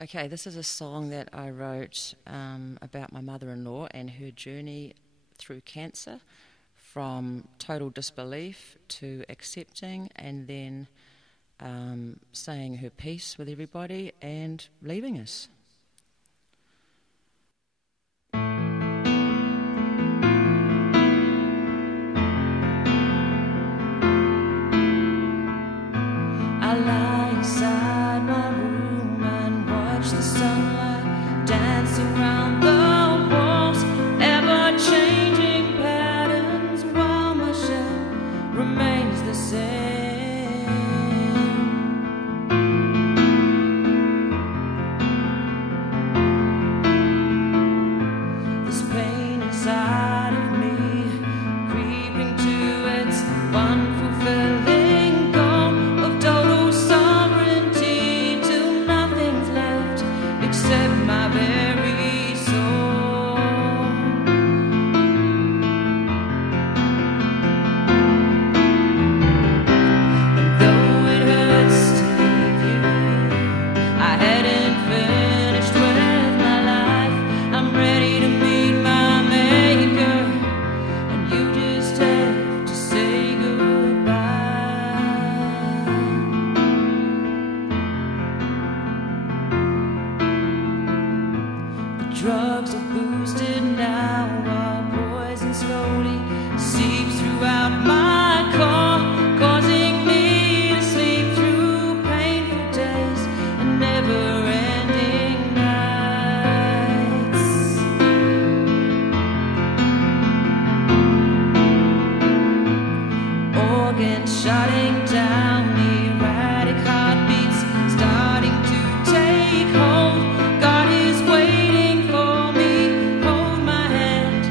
Okay, this is a song that I wrote about my mother-in-law and her journey through cancer, from total disbelief to accepting, and then saying her piece with everybody and leaving us. I lie inside my room and watch the sunlight dancing round the walls, ever-changing patterns, while my shell remains the same. This pain inside of me, creeping to its unfulfilling goal of total sovereignty, till nothing's left except my very soul. And though it hurts to leave you, I hadn't finished with my life. I'm ready to meet my maker, and you just have to say goodbye. The drugs are boosted now, while poison slowly seeps throughout my core, causing me to sleep through painful days and never-ending nights. Organs shutting down, erratic heartbeats starting to take hold. God is waiting for me, hold my hand,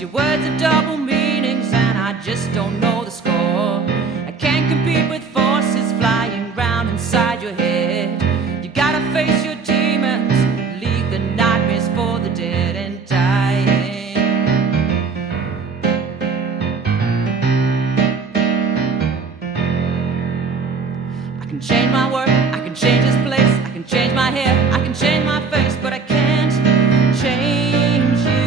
'cause your words have double meanings and I just don't know the score. I can't compete with forces flying round inside your head. You gotta face your demons, leave the nightmares for the dead and dying. I can change my work, I can change this place, I can change my hair, I can change my face, but I can't change you.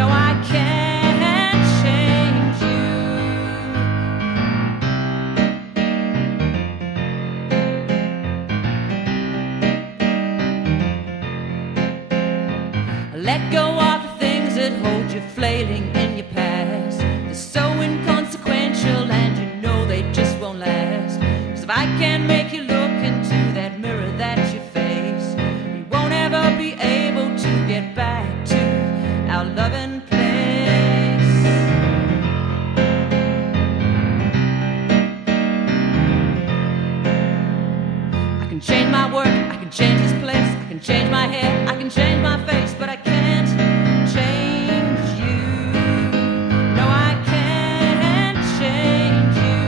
No, I can't change you. Let go of the things that hold you flailing in your past. They're so inconsequential and you know they just won't last. 'Cause if I can't make you look into that mirror that you face, we won't ever be able to get back to our loving place. I can change my work, I can change this place, I can change my hair, I can change my face, but I can't change you. No, I can't change you.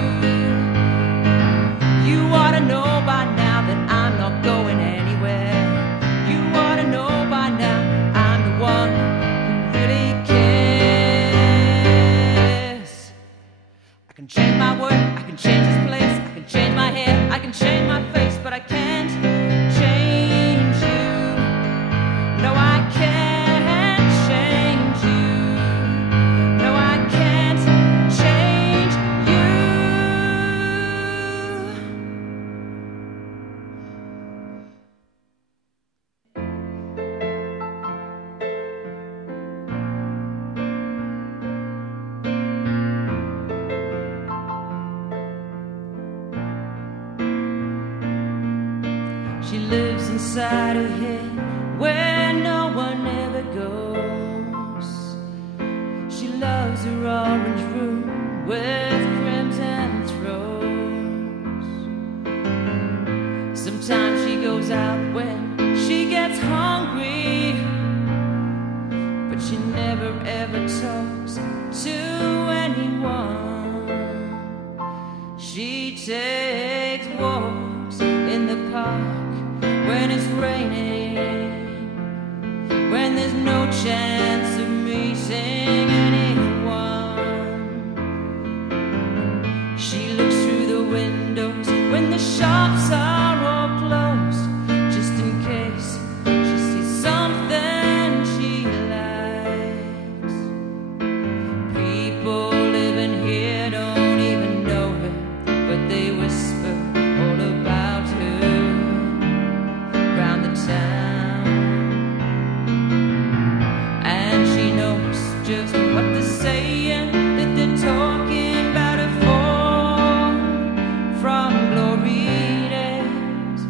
You ought to know by now that I'm not going anywhere. You ought to know by now I'm the one who really cares. I can change my work, I can change this place, I can change my hair, I can change my face, but I can't change you. No, I can't change you. No, I can't change you. She lives inside her head where no one ever goes. She loves her orange room with crimson throws. Sometimes she goes out when she gets hungry, but she never ever talks to anyone. She takes walks in the park when it's raining, when there's no chance of meeting anyone. She looks through the windows when the shops are all closed, just in case she sees something she likes. People living here don't even know her, but they whisper all about her around the town. And she knows just what they're saying, that they're talking about her fall from glory days.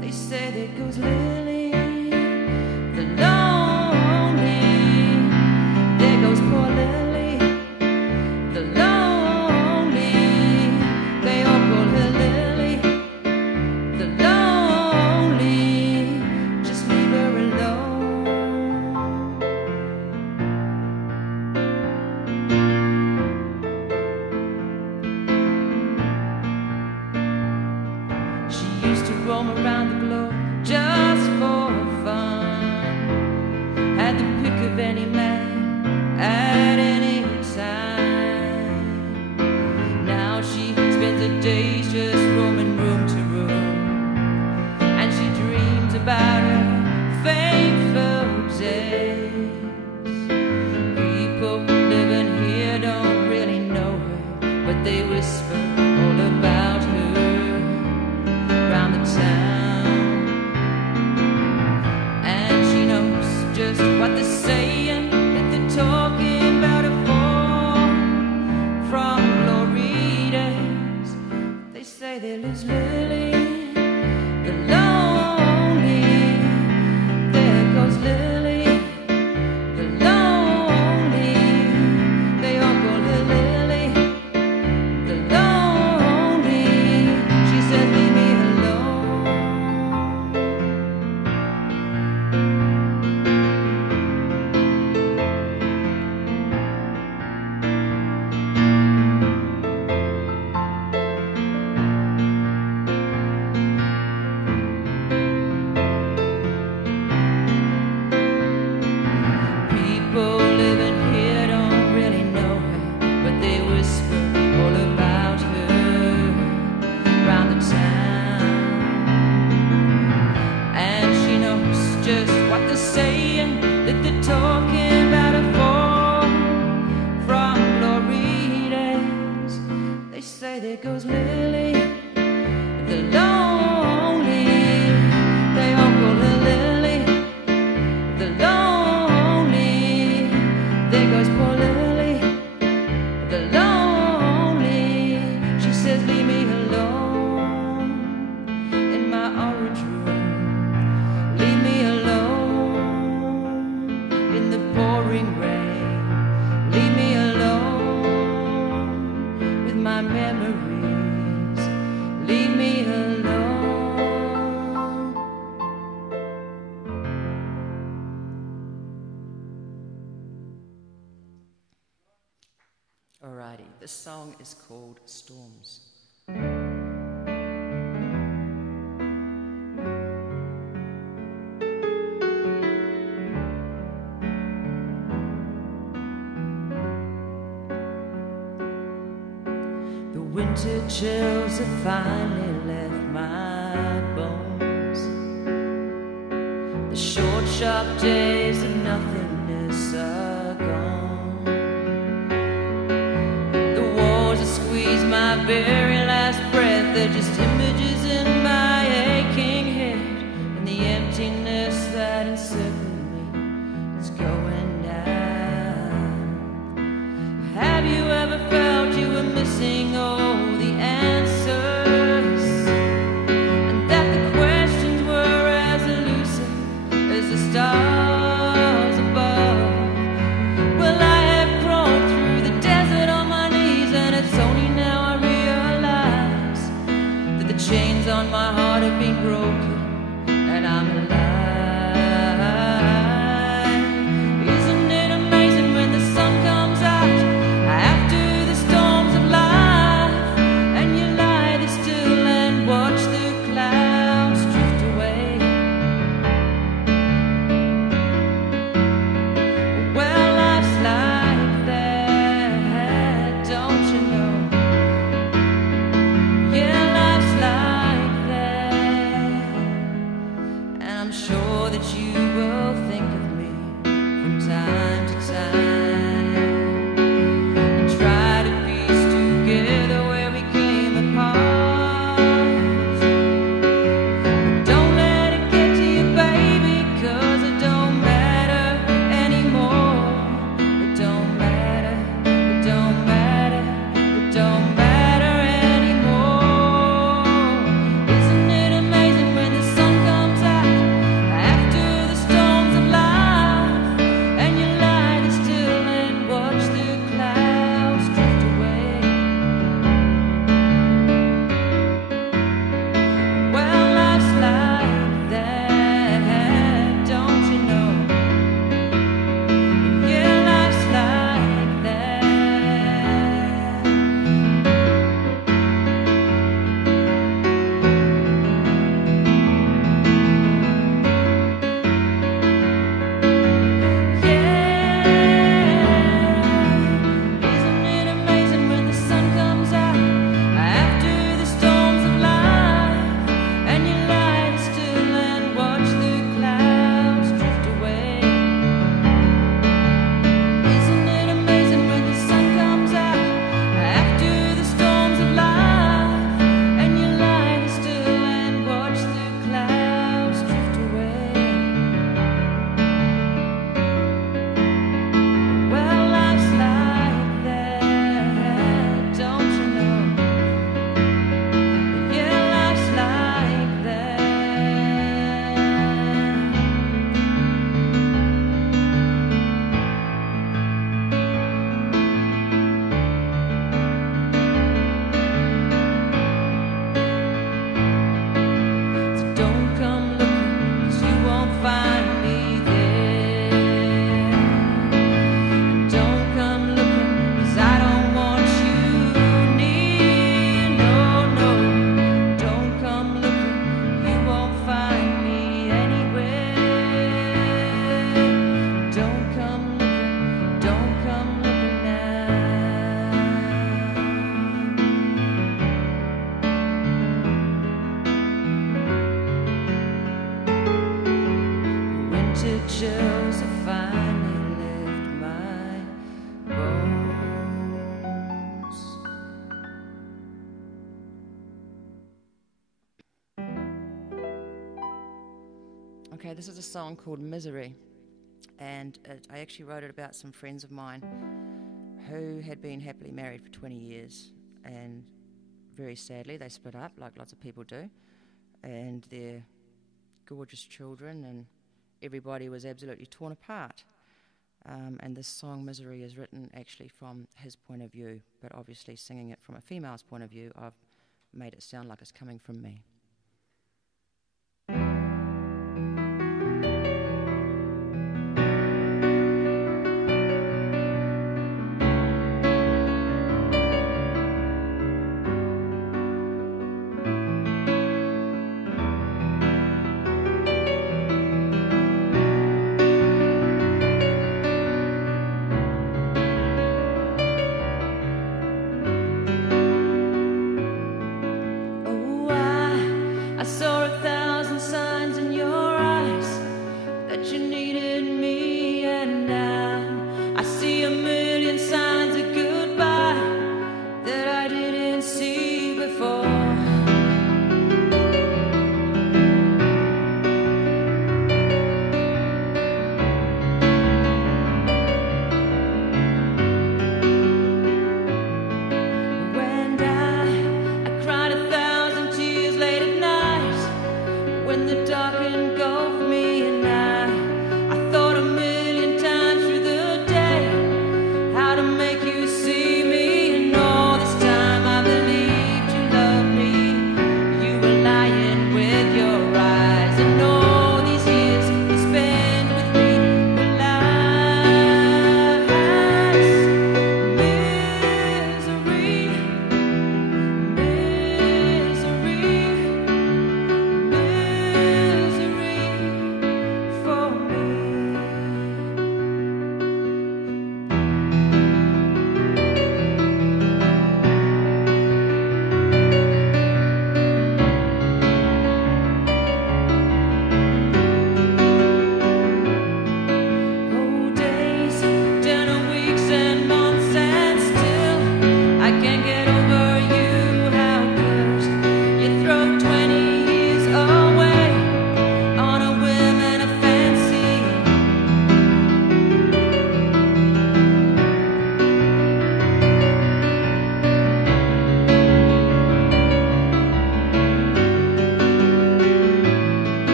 They say there goes Lily, the lonely. There goes poor Lily, the lonely. They all call her Lily, the lonely. Just leave her alone. She used to roam around the globe just for fun, had the pick of any man at any time. Now she spends her days just roaming room to room, and she dreams about her fateful days. People living here don't really know her, but they whisper all about her around the town. And she knows just what they're saying, that they're talking Alrighty, this song is called Storms. The winter chills have finally left my bones. The short, sharp days of nothingness are gone. The walls that squeeze my very last breath, they're just images in my aching head, and the emptiness that encircles me, it's going down. Have you ever felt you were missing all the answers, and that the questions were as elusive as the stars above? Well, I have crawled through the desert on my knees, and it's only now I realize that the chains on my heart have been broken, and I'm alive. Isn't it amazing when the sun comes out after the storms of life, and you lie there still and watch the clouds drift away? Well, life's like that, don't you know? Yeah, life's like that, and I'm sure that you will think of me from time to time and try to piece together where we came apart. But don't let it get to you, baby, 'cause it don't matter anymore. It don't matter, it don't matter, it don't matter anymore. Isn't it amazing when the sun comes out after the storms of life, and you lie there still and watch the clouds drift away? Well, life's like that, don't you know? Yeah, life's like that. Yeah, isn't it amazing when the sun comes out after the storms of life, and you lie there still and watch the clouds drift away? Isn't it amazing when the sun comes out after the storms of life, and you lie there still and watch the clouds drift away? Well, life's like that, don't you know? Yeah, life's like that. So don't come looking, 'cause you won't find me there. And don't come looking, 'cause I don't want you near. No, no, don't come looking, you won't find me anywhere. Don't come looking now. Winter chills have finally left my bones. Okay, this is a song called Misery, and I actually wrote it about some friends of mine who had been happily married for 20 years, and very sadly they split up, like lots of people do, and their gorgeous children, and everybody was absolutely torn apart. And this song Misery is written actually from his point of view, but obviously singing it from a female's point of view, I've made it sound like it's coming from me.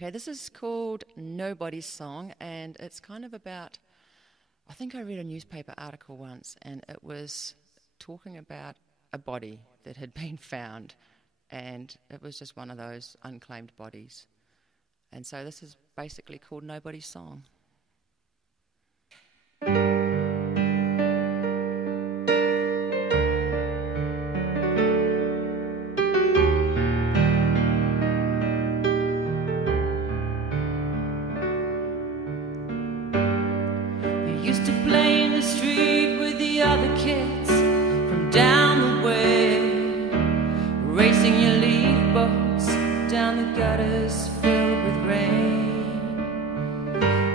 Okay, this is called Nobody's Song, and it's kind of about, I think I read a newspaper article once, and it was talking about a body that had been found, and it was just one of those unclaimed bodies. And so this is basically called Nobody's Song. Used to play in the street with the other kids from down the way, racing your leaf boats down the gutters filled with rain.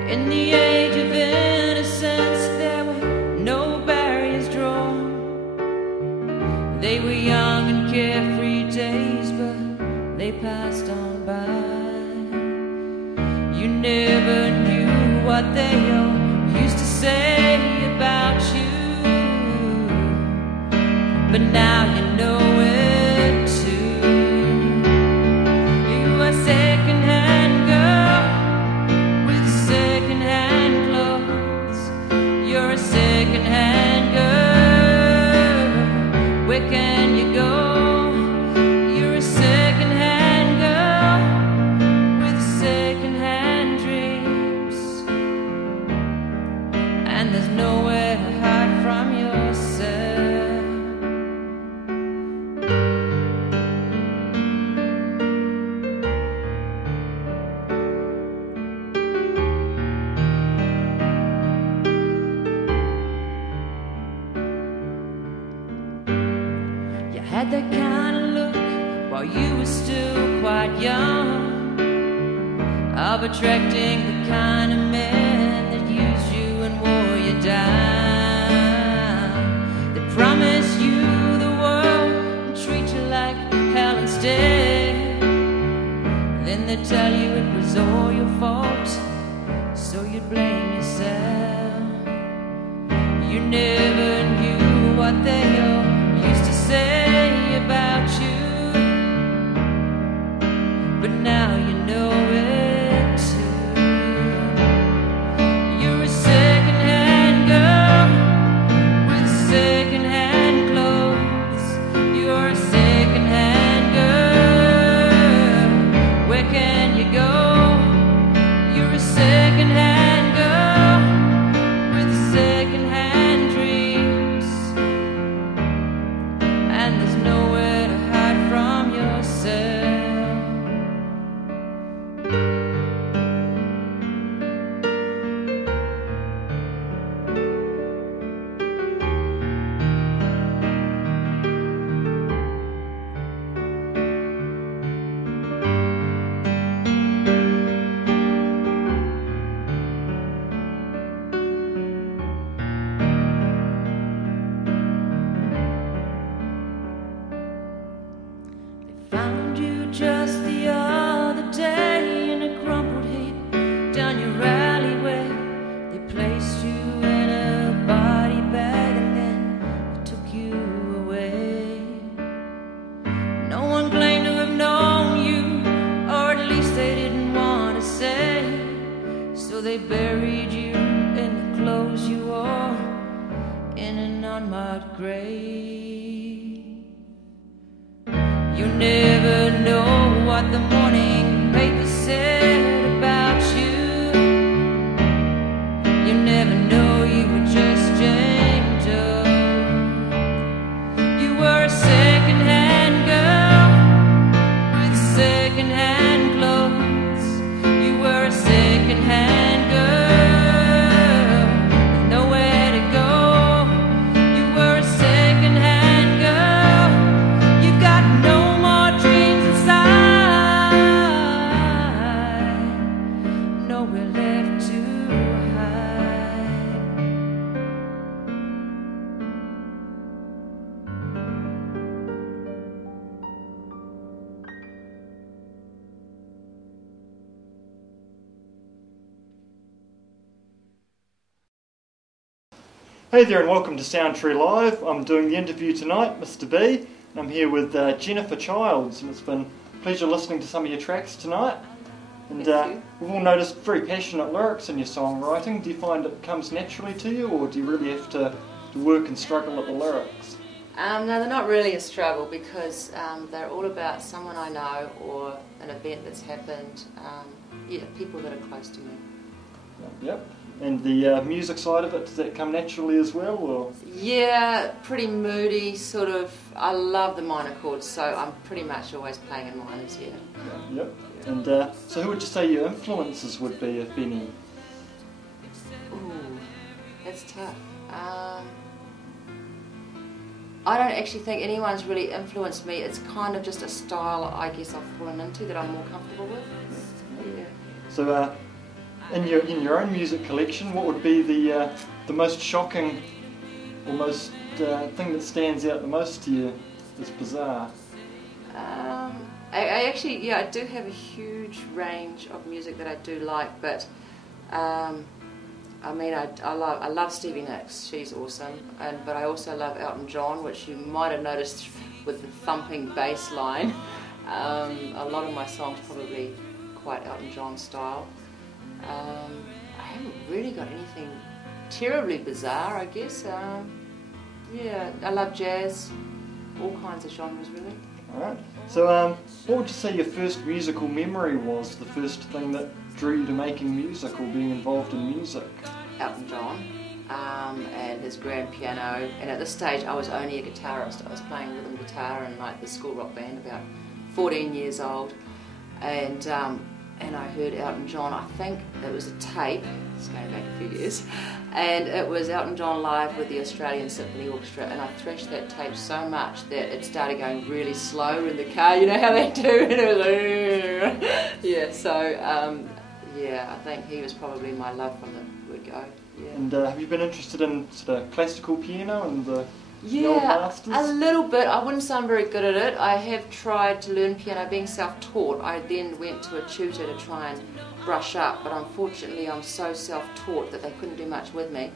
In the age of innocence there were no barriers drawn. They were young and carefree days, but they passed on by. You never knew what they all used to say about you, but now you know it too. You are a second-hand girl with second-hand clothes. You're a second-hand girl. Where can you go? You're a second-hand girl with second-hand dreams, and there's nowhere to hide from yourself. You had that kind of look while you were still quite young, of attracting the kind of men that used you and wore you down. They promise you the world and treat you like hell instead. Then they tell you it was all your fault, so you'd blame yourself. You never knew what they all used to say about you, but now you know it too. You're a second-hand girl with second-hand clothes. You're a second-hand girl. Where can you go? You're a second-hand girl with second-hand dreams, and there's nowhere to hide from yourself. Found you just the other day in a crumpled heap down your alleyway. They placed you in a body bag and then they took you away. No one claimed to have known you, or at least they didn't want to say. So they buried you in the clothes you wore in an unmarked grave. You never know what the morning paper said about you. You never know you were just Jane Doe. You were a second-hand girl with second-hand clothes. You were a second-hand girl with nowhere to go. You were a second-hand girl. You've got no more dreams inside, nowhere left to hide. Hey there and welcome to Soundtree Live. I'm doing the interview tonight, Mr. B, and I'm here with Jennifer Childs, and it's been a pleasure listening to some of your tracks tonight. And Thank you. we've all noticed very passionate lyrics in your songwriting. Do you find it comes naturally to you, or do you really have to work and struggle at the lyrics? No, they're not really a struggle because they're all about someone I know or an event that's happened. People that are close to me. Yep. And the music side of it, does that come naturally as well, or? Yeah, pretty moody, sort of. I love the minor chords, so I'm pretty much always playing in minors, yeah. Yep. And so who would you say your influences would be, if any? Ooh, that's tough. I don't actually think anyone's really influenced me. It's kind of just a style I guess I've fallen into that I'm more comfortable with. Yeah. So in your own music collection, what would be the most shocking or most thing that stands out the most to you that's bizarre? I actually, I do have a huge range of music that I do like, but I love Stevie Nicks. She's awesome, but I also love Elton John, which you might have noticed with the thumping bass line. A lot of my songs probably quite Elton John style. I haven't really got anything terribly bizarre, I guess. I love jazz, all kinds of genres really. Alright, so what would you say your first musical memory was, the first thing that drew you to making music or being involved in music? Elton John and his grand piano, and at this stage I was only a guitarist. I was playing rhythm guitar in like the school rock band, about 14 years old, and I heard Elton John. I think it was a tape, it's going back a few years, and it was Elton John live with the Australian Symphony Orchestra, and I thrashed that tape so much that it started going really slow in the car, you know how they do, and it was I think he was probably my love from the word go. Yeah. And have you been interested in sort of classical piano and the old masters? A little bit. I wouldn't say I'm very good at it. I have tried to learn piano, being self-taught. I then went to a tutor to try and brush up, but unfortunately I'm so self-taught that they couldn't do much with me.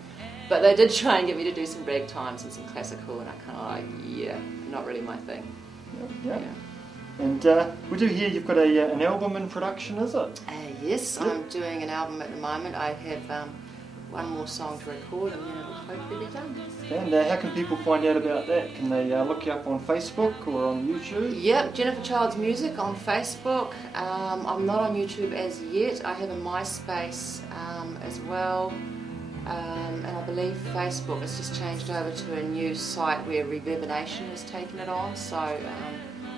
But they did try and get me to do some ragtimes and some classical, and I kind of not really my thing. Yeah. And we do hear you've got an album in production, is it? Yes, I'm doing an album at the moment. I have one more song to record, and then it'll hopefully be done. And how can people find out about that? Can they look you up on Facebook or on YouTube? Yep, Jennifer Child's Music on Facebook. I'm not on YouTube as yet. I have a MySpace as well. And I believe Facebook has just changed over to a new site where Reverb Nation has taken it on. So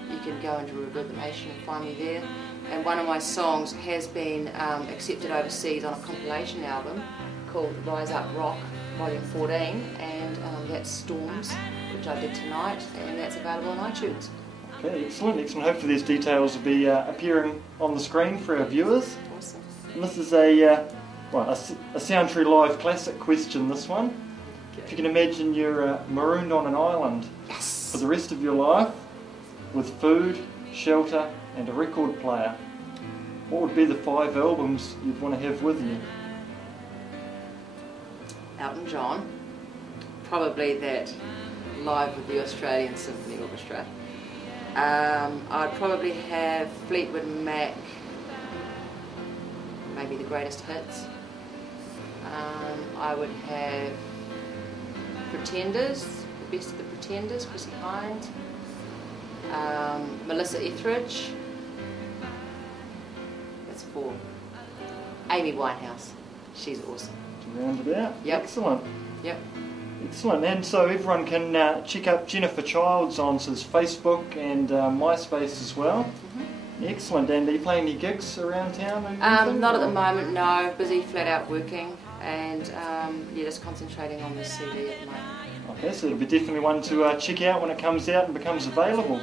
you can go into Reverb Nation and find me there. And one of my songs has been accepted overseas on a compilation album called Rise Up Rock, Volume 14, and that's Storms, which I did tonight, and that's available on iTunes. Okay, excellent. Hopefully these details will be appearing on the screen for our viewers. Awesome. And this is a Soundtree Live classic question, this one. Okay. If you can imagine you're marooned on an island for the rest of your life with food, shelter and a record player, what would be the 5 albums you'd want to have with you? Elton John, probably that live with the Australian Symphony Orchestra. I'd probably have Fleetwood Mac, maybe the greatest hits. I would have Pretenders, the best of the Pretenders, Chrissie Hynde, Melissa Etheridge, that's 4. Amy Winehouse, she's awesome. Round it out. Yep. Excellent. Yep. Excellent. And so everyone can check out Jennifer Childs on his Facebook and MySpace as well. Mm-hmm. Excellent. And are you playing any gigs around town? Not at the moment, no. Busy, flat out working, and just concentrating on this CD at the moment. Okay, so it'll be definitely one to check out when it comes out and becomes available.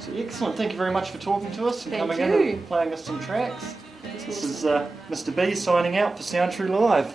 So excellent. Thank you very much for talking to us and coming in and playing us some tracks. This is Mr. B signing out for Soundtree Live.